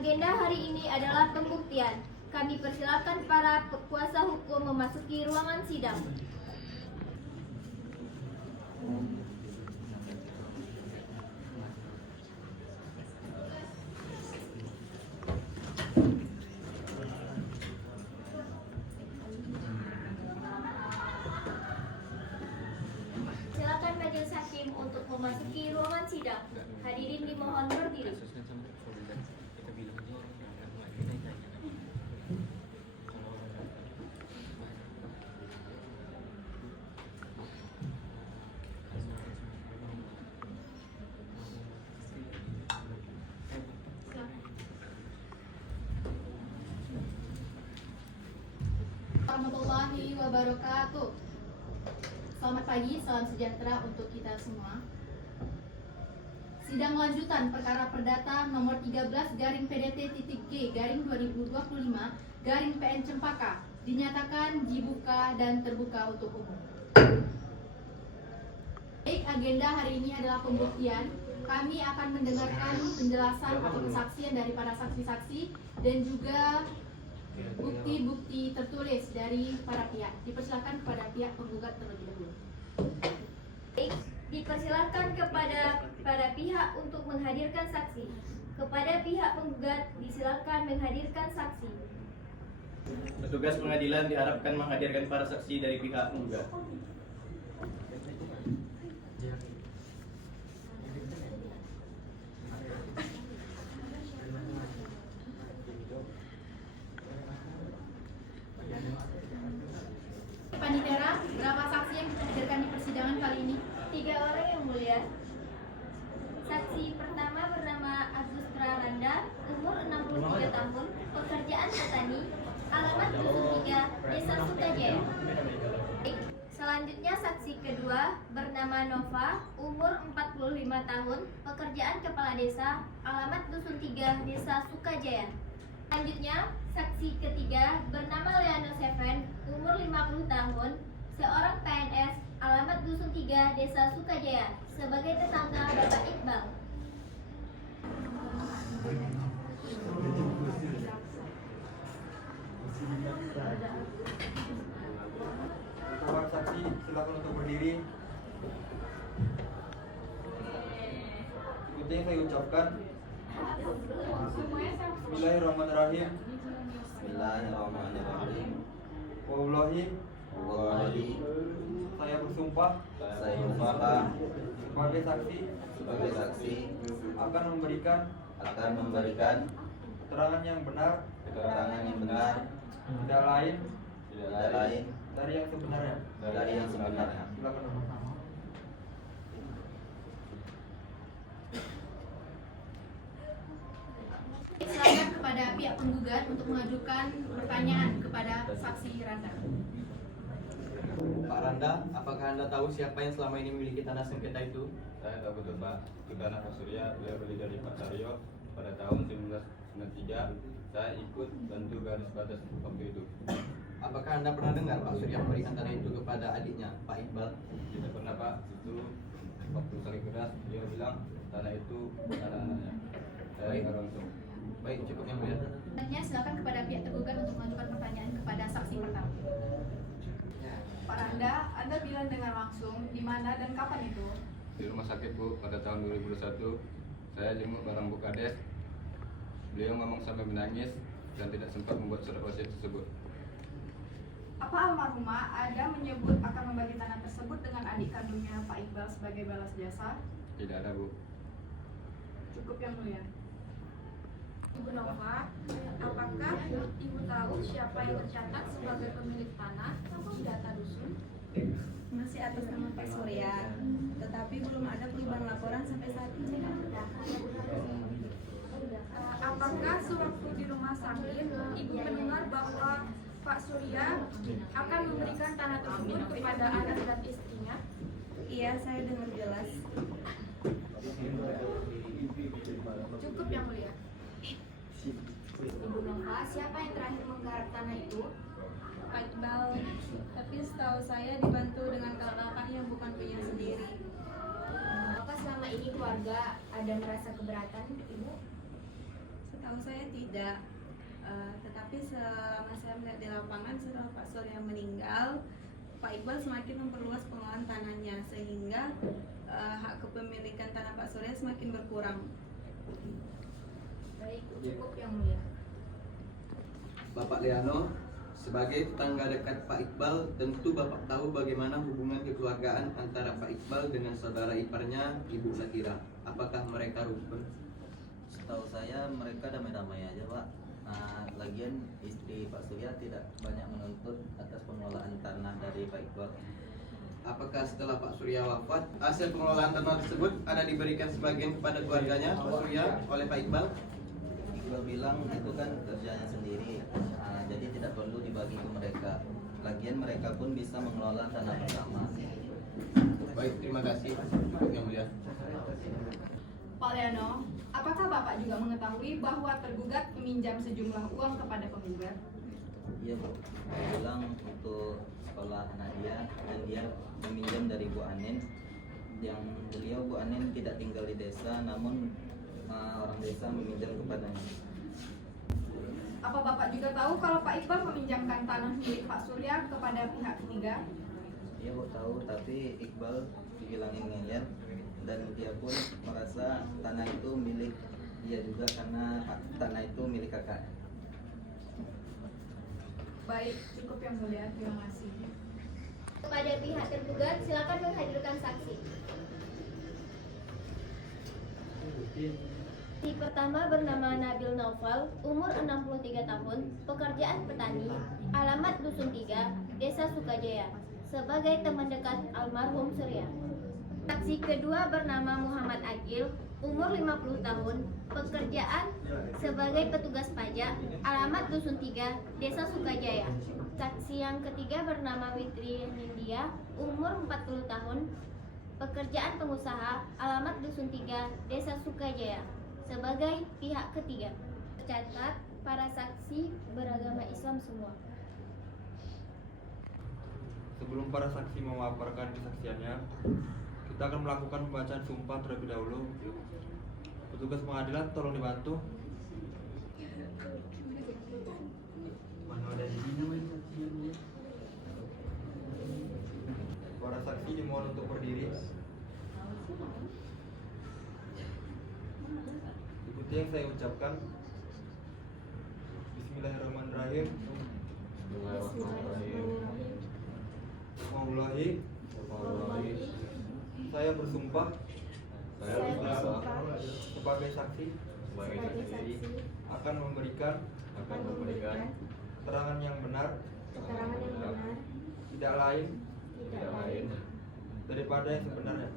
Agenda hari ini adalah pembuktian. Kami persilakan para kuasa hukum memasuki ruangan sidang. Silakan majelis hakim untuk memasuki ruangan sidang. Hadirin dimohon berdiri. Warahmatullahi wabarakatuh. Selamat pagi, salam sejahtera untuk kita semua. Sidang lanjutan perkara perdata nomor 13 garing PDT.G garing 2025 garing PN Cempaka dinyatakan dibuka dan terbuka untuk umum. Baik, agenda hari ini adalah pembuktian. Kami akan mendengarkan penjelasan atau kesaksian daripada saksi-saksi dan juga bukti-bukti tertulis dari para pihak. Dipersilakan kepada pihak penggugat terlebih dahulu. Baik, dipersilakan kepada para pihak untuk menghadirkan saksi. Kepada pihak penggugat disilakan menghadirkan saksi. Petugas pengadilan diharapkan menghadirkan para saksi dari pihak penggugat. Panitera, berapa saksi yang kita hadirkan di persidangan kali ini? 3 orang yang mulia. Saksi pertama bernama Agus Praranda, umur 63 tahun, pekerjaan petani, alamat Dusun 3, Desa Sukajaya. Baik, selanjutnya saksi kedua bernama Nova, umur 45 tahun, pekerjaan kepala desa, alamat Dusun 3, Desa Sukajaya. Selanjutnya, saksi ketiga bernama Leano Seven, umur 50 tahun, seorang PNS, alamat Dusun 3, Desa Sukajaya, sebagai tetangga Bapak Iqbal. Para saksi silakan untuk berdiri. Seperti yang saya ucapkan. Bismillahirrahmanirrahim. Bismillahirrahmanirrahim. Wallahi, saya bersumpah sebagai saksi akan memberikan keterangan yang benar tidak lain dari yang sebenarnya. Silakan. Silakan kepada pihak penggugat untuk mengajukan pertanyaan kepada saksi Randa. Pak Randa, apakah Anda tahu siapa yang selama ini memiliki tanah sengketa itu? Saya tahu betul Pak, itu tanah Pak Surya, beliau beli dari Pak Saryo pada tahun 1993. Saya ikut bantu garis batas waktu itu. Apakah Anda pernah dengar Pak Surya memberikan tanah itu kepada adiknya, Pak Iqbal? Tidak pernah Pak, itu waktu saling keras, dia bilang tanah itu buat anak-anaknya. Saya dengar langsung. Baik, cukup yang mulia. Selanjutnya silakan kepada pihak tergugat untuk mengajukan pertanyaan kepada saksi pertama. Pak Randa, Anda bilang dengan langsung di mana dan kapan itu? Di rumah sakit Bu, pada tahun 2021, saya jenguk barang Bu Kades. Beliau ngomong sampai menangis dan tidak sempat membuat surat wasiat tersebut. Apa almarhumah ada menyebut akan membagi tanah tersebut dengan adik kandungnya Pak Iqbal sebagai balas jasa? Tidak ada Bu. Cukup yang mulia. Ibu Nova, apakah Ibu tahu siapa yang tercatat sebagai pemilik tanah di data dusun? Masih atas nama Pak Surya, tetapi belum ada perubahan laporan sampai saat ini. Apakah sewaktu di rumah sakit Ibu mendengar bahwa Pak Surya akan memberikan tanah tersebut kepada anak dan istrinya? Iya, saya dengar jelas. Cukup yang mulia. Ibu Nova, siapa yang terakhir menggarap tanah itu? Pak Iqbal, tapi setahu saya dibantu dengan kakak yang bukan punya sendiri. Apakah selama ini keluarga ada merasa keberatan, Ibu? Setahu saya tidak. Tetapi selama saya melihat di lapangan setelah Pak Surya meninggal, Pak Iqbal semakin memperluas pengelolaan tanahnya sehingga hak kepemilikan tanah Pak Surya semakin berkurang. Baik, cukup yang mulia. Bapak Leano, sebagai tetangga dekat Pak Iqbal, tentu Bapak tahu bagaimana hubungan kekeluargaan antara Pak Iqbal dengan saudara iparnya, Ibu Zakira. Apakah mereka rukun? Setahu saya mereka damai-damai aja, Pak. Lagian istri Pak Surya tidak banyak menuntut atas pengelolaan tanah dari Pak Iqbal. Apakah setelah Pak Surya wafat, hasil pengelolaan tanah tersebut ada diberikan sebagian kepada keluarganya Pak Surya oleh Pak Iqbal? Iqbal bilang itu kan kerjanya sendiri, jadi tidak perlu dibagi ke mereka. Lagian mereka pun bisa mengelola tanah bersama. Baik, terima kasih. Yang mulia. Pak Leano, apakah Bapak juga mengetahui bahwa tergugat meminjam sejumlah uang kepada penggugat? Iya, Bu. Dia bilang untuk sekolah anak dia, dan dia meminjam dari Bu Anin. Yang beliau Bu Anin tidak tinggal di desa, namun orang desa meminjam kepadanya. Apa Bapak juga tahu kalau Pak Iqbal meminjamkan tanah milik Pak Surya kepada pihak ketiga? Iya, Bu, tahu, tapi Iqbal dibilangin ngeyel dan dia pun merasa tanah itu milik dia juga karena tanah itu milik kakak. Baik, cukup yang mulia. Terima kasih. Kepada pihak tergugat, silakan menghadirkan saksi. Si pertama bernama Nabil Naufal, umur 63 tahun, pekerjaan petani, alamat Dusun 3, Desa Sukajaya, sebagai teman dekat almarhum Surya. Saksi kedua bernama Muhammad Agil, umur 50 tahun, pekerjaan sebagai petugas pajak, alamat Dusun 3, Desa Sukajaya. Saksi yang ketiga bernama Witri Nindya, umur 40 tahun, pekerjaan pengusaha, alamat Dusun 3, Desa Sukajaya, sebagai pihak ketiga. Tercatat, para saksi beragama Islam semua. Sebelum para saksi memaparkan kesaksiannya, kita akan melakukan pembacaan sumpah terlebih dahulu. Petugas pengadilan tolong dibantu. Para saksi dimohon untuk berdiri. Ikuti yang saya ucapkan. Bismillahirrahmanirrahim. Bismillahirrahmanirrahim. Saya bersumpah sebagai saksi akan memberikan keterangan yang benar tidak lain daripada yang sebenarnya.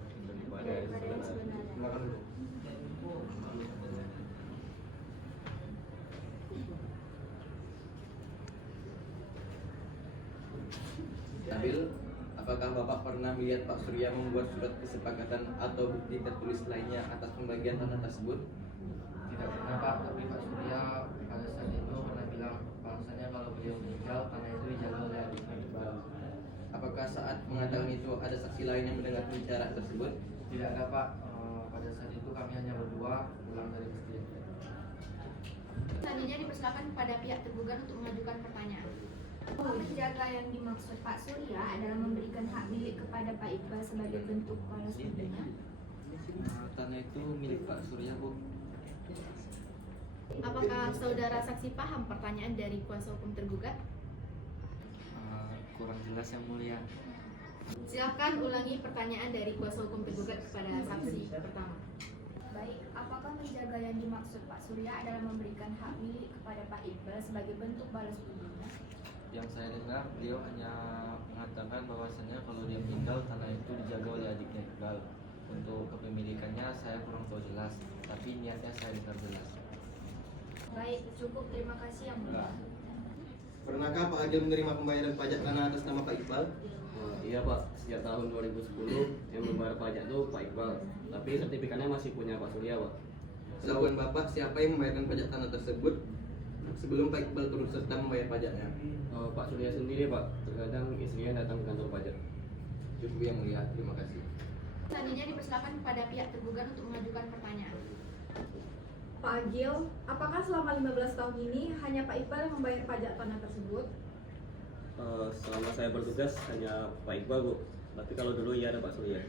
Silakan dulu. Nabil, apakah Bapak pernah melihat Pak Surya membuat surat kesepakatan atau bukti tertulis lainnya atas pembagian tanah tersebut? Tidak pernah, Pak, tapi Pak Surya pada saat itu pernah bilang bahwasanya kalau beliau meninggal tanah itu dijaga oleh adik Iqbal. Apakah saat mengatakan itu ada saksi lain yang mendengar pembicaraan tersebut? Tidak ada, Pak. Pada saat itu kami hanya berdua pulang dari masjid. Selanjutnya dipersilakan kepada pihak tergugat untuk mengajukan pertanyaan. Menjaga yang dimaksud Pak Surya adalah memberikan hak milik kepada Pak Iqbal sebagai bentuk balas budinya. Tanah itu milik Pak Surya, Bu. Apakah saudara saksi paham pertanyaan dari kuasa hukum tergugat? Kurang jelas, yang mulia. Silakan ulangi pertanyaan dari kuasa hukum tergugat kepada saksi pertama. Baik, apakah menjaga yang dimaksud Pak Surya adalah memberikan hak milik kepada Pak Iqbal sebagai bentuk balas budinya? Yang saya dengar, beliau hanya mengatakan bahwasanya kalau dia meninggal tanah itu dijaga oleh adiknya Iqbal. Untuk kepemilikannya saya kurang tahu jelas, tapi niatnya saya dengar jelas. Baik, cukup. Terima kasih yang mulia. Pernahkah Pak Agil menerima pembayaran pajak tanah atas nama Pak Iqbal? Iya, Pak, sejak tahun 2010 yang membayar pajak itu Pak Iqbal, tapi sertifikatnya masih punya Pak Surya, Pak. Selain Bapak, siapa yang membayarkan pajak tanah tersebut sebelum Pak Iqbal turut serta membayar pajaknya? Pak Surya sendiri, Pak, terkadang istrinya datang ke kantor pajak. Cukup, yang mulia, terima kasih. Selanjutnya dipersilakan kepada pihak tergugat untuk mengajukan pertanyaan. Pak Agil, apakah selama 15 tahun ini hanya Pak Iqbal yang membayar pajak tanah tersebut? Selama saya bertugas hanya Pak Iqbal, Bu. Tapi kalau dulu ya ada Pak Surya.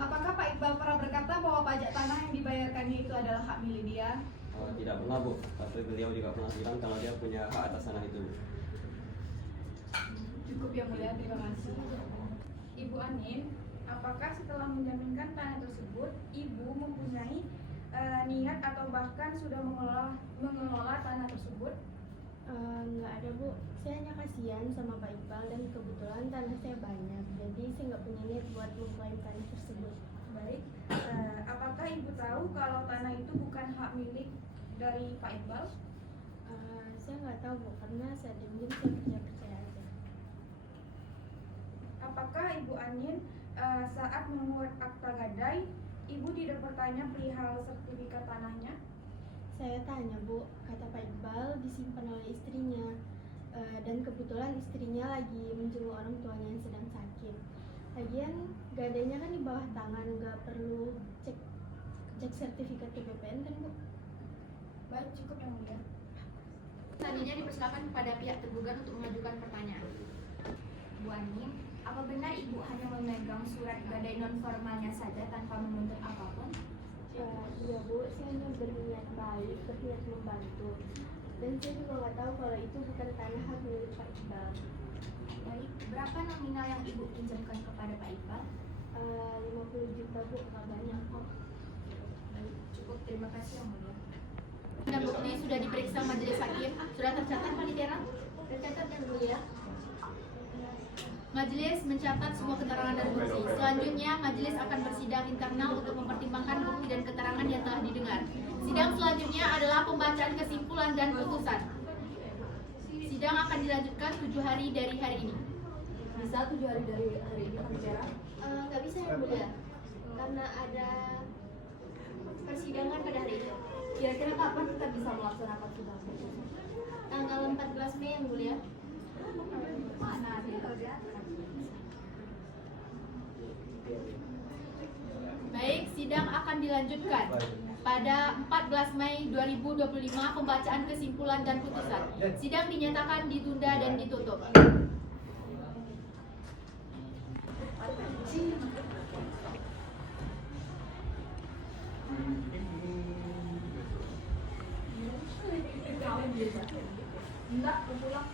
Apakah Pak Iqbal pernah berkata bahwa pajak tanah yang dibayarkannya itu adalah hak milik dia? Tidak pernah, Bu. Tapi beliau juga pernah bilang kalau dia punya hak atas tanah itu. Cukup yang mulia, terima kasih. Ibu Anin, apakah setelah menjaminkan tanah tersebut, Ibu mempunyai niat atau bahkan sudah mengelola tanah tersebut? Nggak ada Bu, saya hanya kasihan sama Pak Iqbal dan kebetulan tanah saya banyak, jadi saya nggak punya niat buat mengklaim tanah tersebut. Baik, apakah Ibu tahu kalau tanah itu bukan hak milik dari Pak Iqbal? Saya nggak tahu Bu, karena saya diam-diam saya percaya aja. Apakah Ibu Anin saat membuat akta gadai, Ibu tidak bertanya perihal sertifikat tanahnya? Saya tanya Bu, kata Pak Iqbal disimpan oleh istrinya, dan kebetulan istrinya lagi menjenguk orang tuanya yang sedang sakit. Lagian gadainya kan di bawah tangan, nggak perlu cek sertifikat ke BPN kan Bu? Baik, cukup yang mulia. Selanjutnya dipersilakan kepada pihak tergugat untuk mengajukan pertanyaan. Bu Anin, apa benar Ibu hanya memegang surat gadai non formalnya saja tanpa menuntut apapun? Iya Bu, saya hanya berniat baik, berniat membantu. Dan saya juga nggak tahu kalau itu bukan tanah hak milik Pak Iqbal. Baik, berapa nominal yang Ibu pinjamkan kepada Pak Iqbal? 50 juta Bu, nggak banyak kok. Baik, cukup, terima kasih yang mulia. Dan bukti sudah diperiksa majelis hakim, sudah tercatat Panitera? Tercatat yang mulia. Majelis mencatat semua keterangan dan bukti. Selanjutnya, majelis akan bersidang internal untuk mempertimbangkan bukti dan keterangan yang telah didengar. Sidang selanjutnya adalah pembacaan kesimpulan dan putusan. Sidang akan dilanjutkan 7 hari dari hari ini. Bisa 7 hari dari hari ini, Pak Nitera? Nggak bisa yang mulia, karena ada persidangan pada hari ini. Kira-kira kapan kita bisa melaksanakan sidang? Tanggal 14 Mei yang mulia. Mana dia? Baik, sidang akan dilanjutkan pada 14 Mei 2025 pembacaan kesimpulan dan putusan. Sidang dinyatakan ditunda dan ditutup. Enggak, pulang.